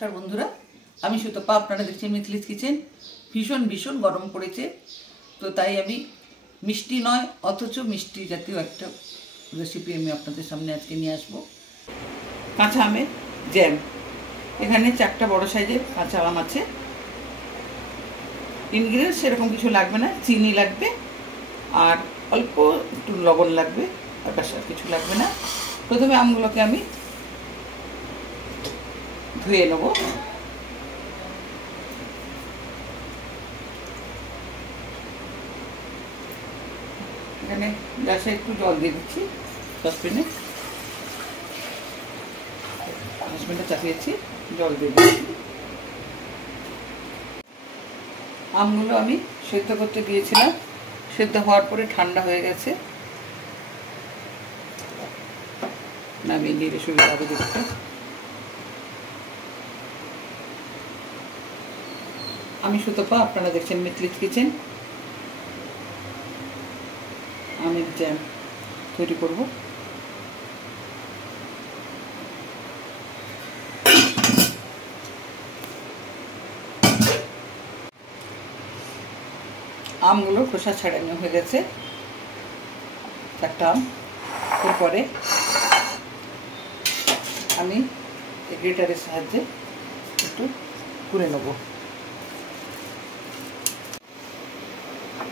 नमस्कार बंधुरा आमी सुतपा आपनारा देखছেন मिथलिस किचेन। भीषण भीषण गरम पड़ेছে तो ताई आमी मिष्टि नय अथच मिष्टि जातीय एक रेसिपि आमी आपनादेर सामने आज के निये आसबो। काँचा आमेर जैम, एखाने 4टा बड़ साइजेर काँचा आम आछे। इनग्रेडिएंट्स सेरकम किछु लागबे ना, चीनी लागबे और अल्प एकटु लवण लागबे और बास आर किछु लागबे ना। प्रथमे आमगुलोके आमी धुए नेब। এখানে গ্যাসে একটু জল দিয়ে দিচ্ছি, সসপ্যানে 5 মিনিট চাপিয়েছি, জল দিয়ে দিচ্ছি। আমগুলো আমি সেদ্ধ করতে দিয়েছিলাম, সেদ্ধ হওয়ার পরে ঠান্ডা হয়ে গেছে, নামিয়ে নিয়ে সুবিধা হবে দেখতে। আমি সুতপা, আপনারা দেখছেন মিথলিস কিচেন। আমের জ্যাম তৈরি করব। আমগুলো খোসা ছাড়ানো হয়ে গেছে, 4টা আম। এরপরে আমি গ্রেটারের সাহায্যে একটু কুড়ে নেব।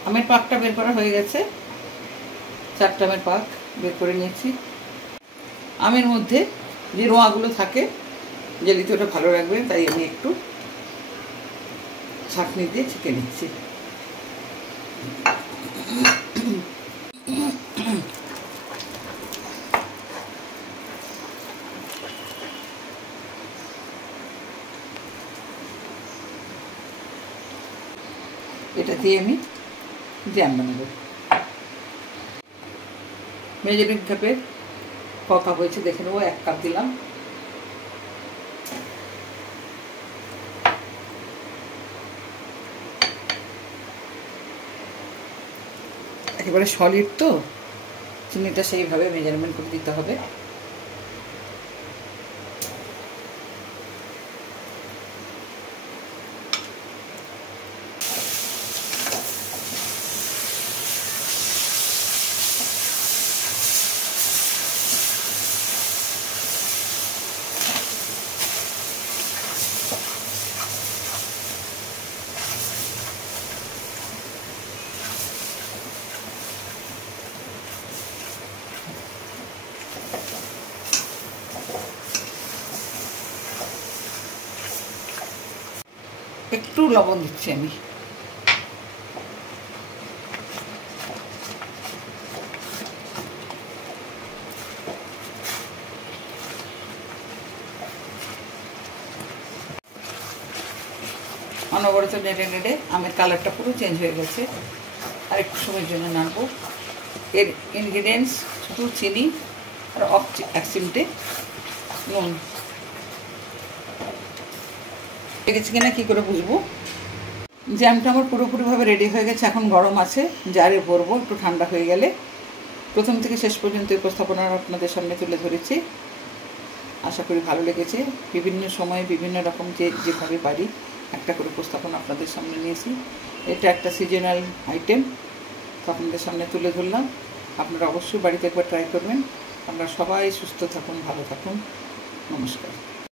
আমের পাকটা বের করা হয়ে গেছে, 4টা আমের পাক বের করে নিয়েছি। আমের মধ্যে যে রোঁয়াগুলো থাকে, জেলিতে ওটা ভালো রাখবে, তাই আমি একটু ছাঁকনি দিয়ে ছেঁকে নিচ্ছি। এটা দিয়ে আমি জ্যাম বানাবো। মেজারিং কাপে ক কাপ হয়েছে দেখে নেবো। 1 কাপ দিলাম। একেবারে সলিড তো, চিনিটা সেইভাবে মেজারমেন্ট করে দিতে হবে। একটু লবণ দিচ্ছি আমি। অনবরত নেড়ে নেড়ে আমের কালারটা পুরো চেঞ্জ হয়ে গেছে। আর একটু সময়ের জন্য নাড়বো। এর ইনগ্রিডিয়েন্টস শুধু চিনি আর 1 চিমটে নুন। গেছে কিনা কী করে বুঝবো? জ্যামটা আমার পুরোপুরিভাবে রেডি হয়ে গেছে। এখন গরম আছে, জারে ভরবো একটু ঠান্ডা হয়ে গেলে। প্রথম থেকে শেষ পর্যন্ত উপস্থাপনা আপনাদের সামনে তুলে ধরেছি। আশা করি ভালো লেগেছে। বিভিন্ন সময়ে বিভিন্ন রকম যেভাবে পারি একটা করে উপস্থাপনা আপনাদের সামনে নিয়েছি। এটা একটা সিজনাল আইটেম, তো আপনাদের সামনে তুলে ধরলাম। আপনারা অবশ্যই বাড়িতে একবার ট্রাই করবেন। আপনারা সবাই সুস্থ থাকুন, ভালো থাকুন। নমস্কার।